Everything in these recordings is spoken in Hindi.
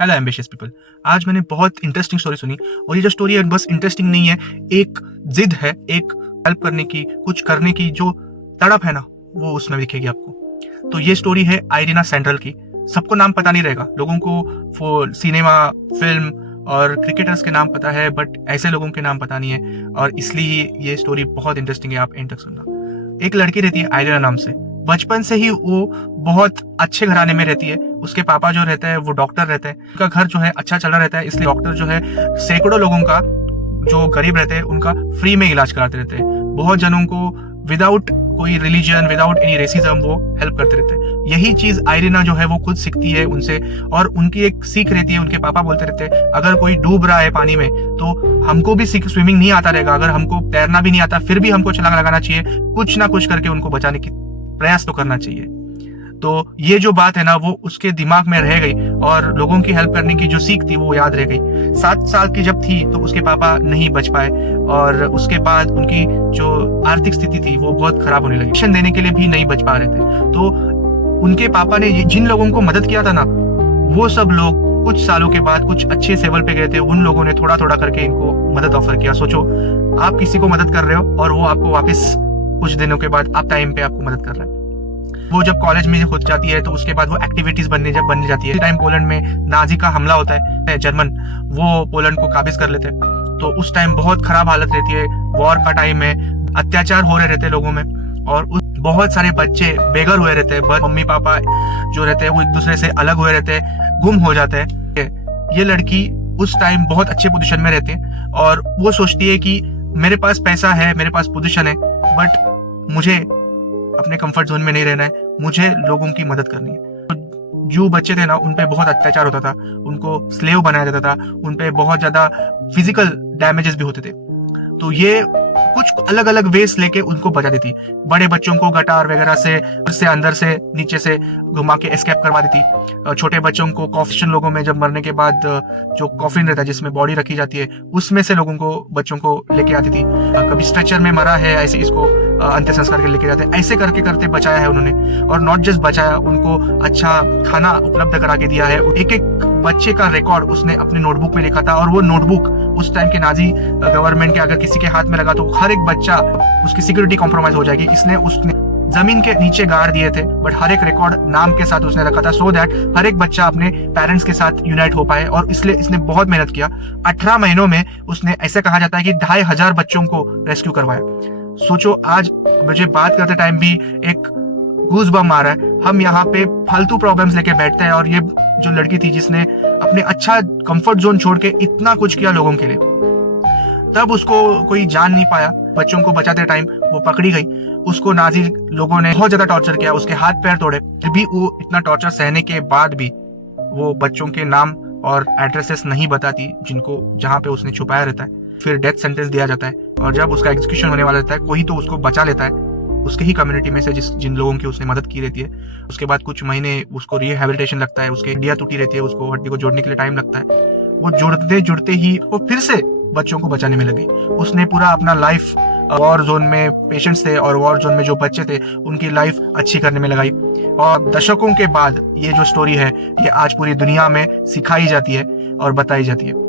Hello ambitious people. आज मैंने बहुत इंटरेस्टिंग स्टोरी सुनी और ये जो स्टोरी है बस इंटरेस्टिंग नहीं है, एक जिद है, एक हेल्प करने की, कुछ करने की जो तड़प है ना, वो उसमें दिखेगी आपको। तो ये स्टोरी है आइरिना सेंट्रल की। सबको नाम पता नहीं रहेगा, लोगों को सिनेमा, फिल्म और क्रिकेटर्स के नाम पता है, बट ऐसे लोगों के नाम पता नहीं है और इसलिए ये स्टोरी बहुत इंटरेस्टिंग है। आप एंड तक सुनना। एक लड़की रहती है आइरिना नाम से। बचपन से ही वो बहुत अच्छे घराने में रहती है। उसके पापा जो रहते हैं वो डॉक्टर रहते हैं। उनका घर जो है अच्छा चल रहा रहता है, इसलिए डॉक्टर जो है सैकड़ों लोगों का जो गरीब रहते हैं उनका फ्री में इलाज कराते रहते हैं। बहुत जनों को विदाउट कोई रिलीजन, विदाउट एनी रेसिज्म वो हेल्प करते रहते हैं। यही चीज आइरिना जो है वो खुद सीखती है उनसे, और उनकी एक सीख रहती है। उनके पापा बोलते रहते हैं अगर कोई डूब रहा है पानी में तो हमको भी स्विमिंग नहीं आता रहेगा, अगर हमको तैरना भी नहीं आता फिर भी हमको छलांग लगाना चाहिए, कुछ ना कुछ करके उनको बचाने की प्रयास तो करना चाहिए। तो ये जो बात है ना वो उसके दिमाग में रह गई और लोगों की हेल्प करने की जो सीख थी वो याद रह गई। 7 साल की जब थी तो उसके पापा नहीं बच पाए और उसके बाद उनकी जो आर्थिक स्थिति थी वो बहुत खराब होने लगी। शिक्षण देने के लिए भी नहीं बच पा रहे थे। तो उनके पापा ने जिन लोगों को मदद किया था ना, वो सब लोग कुछ सालों के बाद कुछ अच्छे लेवल पे गए थे। उन लोगों ने थोड़ा थोड़ा करके इनको मदद ऑफर किया। सोचो, आप किसी को मदद कर रहे हो और वो आपको वापस कुछ दिनों के बाद आप टाइम पे आपको मदद कर रहा है। वो जब कॉलेज में हो जाती है तो उसके बाद वो एक्टिविटीज बनने जाती है। टाइम पोलैंड में नाजी का हमला होता है, जर्मन वो पोलैंड को काबिज कर लेते हैं। तो उस टाइम बहुत खराब हालत रहती है, वॉर का टाइम है, अत्याचार हो रहे रहते हैं लोगों में और बहुत सारे बच्चे बेघर हुए रहते हैं। मम्मी पापा जो रहते हैं वो एक दूसरे से अलग हुए रहते हैं, गुम हो जाते हैं। ये लड़की उस टाइम बहुत अच्छे पोजीशन में रहती है और वो सोचती है कि मेरे पास पैसा है, मेरे पास पोजीशन है, बट मुझे अपने कंफर्ट जोन में नहीं रहना है, मुझे लोगों की मदद करनी है। जो बच्चे थे ना उन पे बहुत अत्याचार होता था, उनको स्लेव बनाया जाता था, उन पे बहुत ज्यादा फिजिकल डैमेजेस भी होते थे। तो ये कुछ अलग अलग वेस लेके उनको बचा देती। बड़े बच्चों को गटार वगैरह से अंदर से नीचे से घुमा के एस्केप करवा देती। छोटे बच्चों को कॉफिन, लोगों में जब मरने के बाद जो कॉफिन रहता है जिसमें बॉडी रखी जाती है उसमें से बच्चों को लेके आती थी। कभी स्ट्रेचर में मरा है ऐसे इसको अंतिम संस्कार के लेके जाते। ऐसे करके करते बचाया है उन्होंने, और नॉट जस्ट बचाया, उनको अच्छा खाना उपलब्ध करा के दिया है। एक एक बच्चे का रिकॉर्ड उसने अपने नोटबुक में लिखा था और वो नोटबुक उस टाइम के नाजी गवर्नमेंट के अगर किसी के हाथ में लगा तो हर एक बच्चा, उसकी सिक्योरिटी कॉम्प्रोमाइज हो जाएगी। उसने जमीन के नीचे गाड़ दिए थे, बट हर एक रिकॉर्ड नाम के साथ उसने रखा था, सो दैट हर एक बच्चा अपने पेरेंट्स के साथ यूनाइट हो पाए। और इसलिए इसने बहुत मेहनत किया। 18 महीनों में उसने, ऐसे कहा जाता है कि 2500 बच्चों को रेस्क्यू करवाया। सोचो, आज मुझे बात करते टाइम भी एक गूज बम आ रहा है। हम यहाँ पे फालतू प्रॉब्लम्स लेके बैठते हैं और ये जो लड़की थी जिसने अपने अच्छा कंफर्ट जोन छोड़ के इतना कुछ किया लोगों के लिए, तब उसको कोई जान नहीं पाया। बच्चों को बचाते टाइम वो पकड़ी गई। उसको नाजी लोगों ने बहुत ज्यादा टॉर्चर किया, उसके हाथ पैर तोड़े। फिर भी वो इतना टॉर्चर सहने के बाद भी वो बच्चों के नाम और एड्रेसेस नहीं बताती जिनको, जहाँ पे उसने छुपाया रहता है। फिर डेथ सेंटेंस दिया जाता है और जब उसका एग्जीक्यूशन होने वाला रहता है, कोई तो उसको बचा लेता है उसके ही कम्युनिटी में से जिन लोगों की उसने मदद की रहती है। उसके बाद कुछ महीने उसको रिहैबिलिटेशन लगता है, उसकी हड्डियां टूटी रहती है, उसको हड्डी को जोड़ने के लिए टाइम लगता है। वो जुड़ते जुड़ते ही वो फिर से बच्चों को बचाने में लगी। उसने पूरा अपना लाइफ वॉर जोन में पेशेंट्स थे और वॉर जोन में जो बच्चे थे उनकी लाइफ अच्छी करने में लगाई। और दशकों के बाद ये जो स्टोरी है ये आज पूरी दुनिया में सिखाई जाती है और बताई जाती है।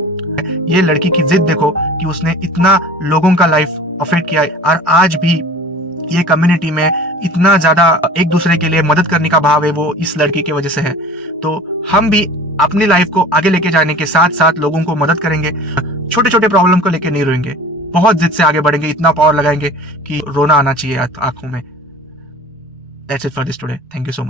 ये लड़की की जिद देखो कि उसने इतना लोगों का लाइफ अफेक्ट किया और आज भी ये कम्युनिटी में इतना ज्यादा एक दूसरे के लिए मदद करने का भाव है, वो इस लड़की की वजह से है। तो हम भी अपनी लाइफ को आगे लेके जाने के साथ साथ लोगों को मदद करेंगे, छोटे छोटे प्रॉब्लम को लेके नहीं रोएंगे, बहुत जिद से आगे बढ़ेंगे, इतना पावर लगाएंगे कि रोना आना चाहिए आंखों में। That's it for this today. Thank you so much.